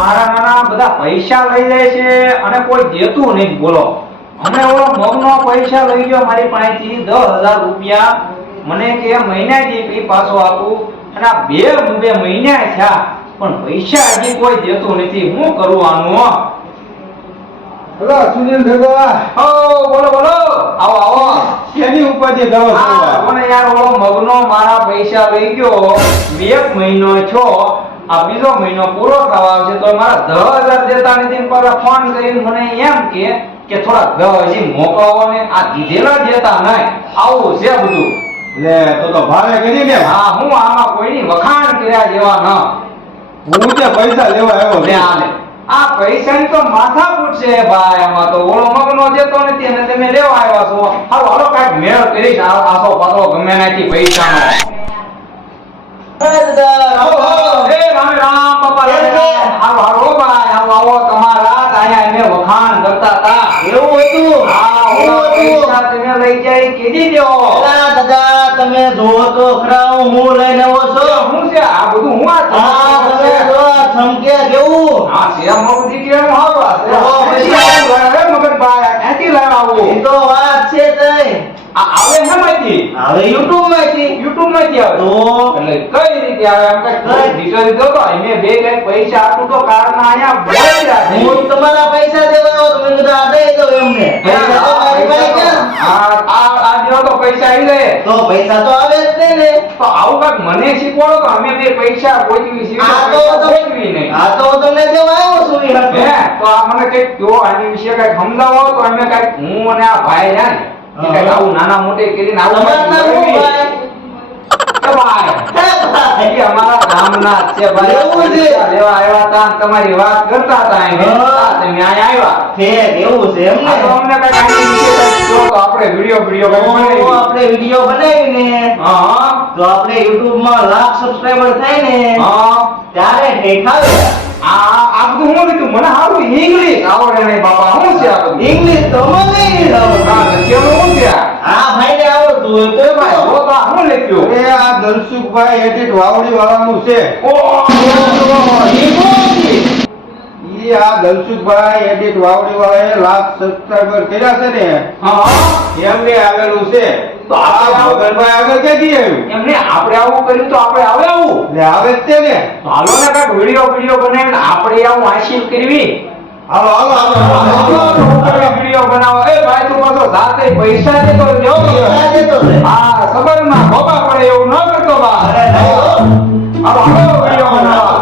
આરાના બધા પૈસા લઈ જાય છે અને કોઈ દેતું નહીં બોલો અમે ઓલો મગનો પૈસા લઈ ગયો મારી પાસેથી 10,000 રૂપિયા મને કે મહિના દી પાછો આપું અને આ બે મહિના થયા પણ પૈસા હજી કોઈ દેતું નથી હું કરું આનું હલો સુનિલ ભેગા ઓ બોલો બોલો આવો આવો એની ઉપાધિ કરો છો મને યાર ઓલો મગનો મારા પૈસા લઈ ગયો 2 મહિનો છો આ બીજો મહિનો પૂરો થવા આવશે તો મારા 10,000 દેતા નથી પર ફોન કરીને મને એમ કે થોડા હજી મોકલાવો ને આ દીધેલા દેતા નહીં આવું છે બધું લે તો ભાવે કરી ને હા હું આમાં કોઈની વખાણ કર્યા જેવા ન હું તે પૈસા લેવા આવ્યો લે આલે આ પૈસાની તો માથા પૂછશે ભાઈ આમાં તો ઓલો મગનો દેતો નથી અને તમે લેવા આવ્યા છો હાલો હાલો કાંઈક મેળ કરીશ આસો પાત્રો ગમે નાથી પૈસાનો વખાણ કરતા હતા એવું હતું હા ઓલા પૈસા તમે લઈ જાય કીધી દો દાદા તમે જોવો તો ખરા હું લઈને આવો છો હું છે આ બધું હું હા તમે જો છમકે કેવું હા છે મોટી કેમ હાવા છે ઓહો, મગનભાઈ ક્યાંથી લાવ્યા એ તો વાત છે તઈ આવે છે માંથી હવે YouTube માંથી YouTube માંથી આવે તો એટલે કઈ રીતે આવે એમ કઈ ડિટેલ દો તો એને બે કઈ પૈસા આપું તો કારણ આયા બોલી રાખે હું તમારા પૈસા દેવા આવો તમે કીધું આ દઈ દો એમને પૈસા તો મારી પાસે ક્યાં? આ જેવો તો પૈસા આવી જાય તો પૈસા તો આવે જ નહીં ને તો આવું કાંઈક મને શીખવાડો તો અમે બે પૈસા કોઈ આ તો શીખવી નહીં આ તો હું તમને દેવા આવ્યો છું ઈ હાટુ. હે તો આ મને કઈક કયો આની વિશે કઈક સમજાવો તો અમે કઈક હું અને આ ભાઈ છે ને એ કઈક આવું નાના મોટે કરીને આવું તમારું નામ શું ભાઈ? કે ભાઈ એ અમારા ગામના જ છે ભાઈ એવું છે? લેવા આવ્યા હતા અને તમારી વાત કરતા હતા એને હા. તમે અહીંયા આવ્યા ઠેક એવું છે એમ આ તો ને અમને કઈક આની વિશે કઈક કહો તો આપણે વિડિયો તો બનાવી આપણે વિડિયો બનાવીને હા તો આપણે YouTube માં લાખ સબસ્ક્રાઇબર થાય ને હા ત્યારે ઠેકાવે આ બધું હું લીધું મને સારું ઇંગ્લિશ આવડે નહીં બાપા શું છે આ બધું ઇંગ્લિશ તો મને નહીં આવડતું. હા કેવું શું છે આ ભાઈને આવડતું હોય તો ભાઈ જો તો આ શું લખ્યું એ આ દલસુખભાઈ એડિટ વાવડી વાળાનું છે ઈ આ દલસુખભાઈ એડિટ વાવડી વાળાએ લાખ સબસ્ક્રાઇબર કર્યા છે ને એમને આવેલું છે તો આ આપણે ભગનભાઈ આગળ ક્યાંથી આવ્યું એમને આપણે આવું કર્યું તો આપણે આવે આવું લે આવે જ તે ને હાલો ને કાંઈક વિડિયો બનાવીને આપણે આવું હાસિલ કરવી હાલો હાલો હાલો વિડિયો બનાવો એ ભાઈ તું પાછો જાતે પૈસા દેતો જો પૈસા દેતો રે. આ સબરમાં ખોબા પડે એવું ન કરતો બા અરે નહીં હો. હાલો હાલો વિડિયો બનાવો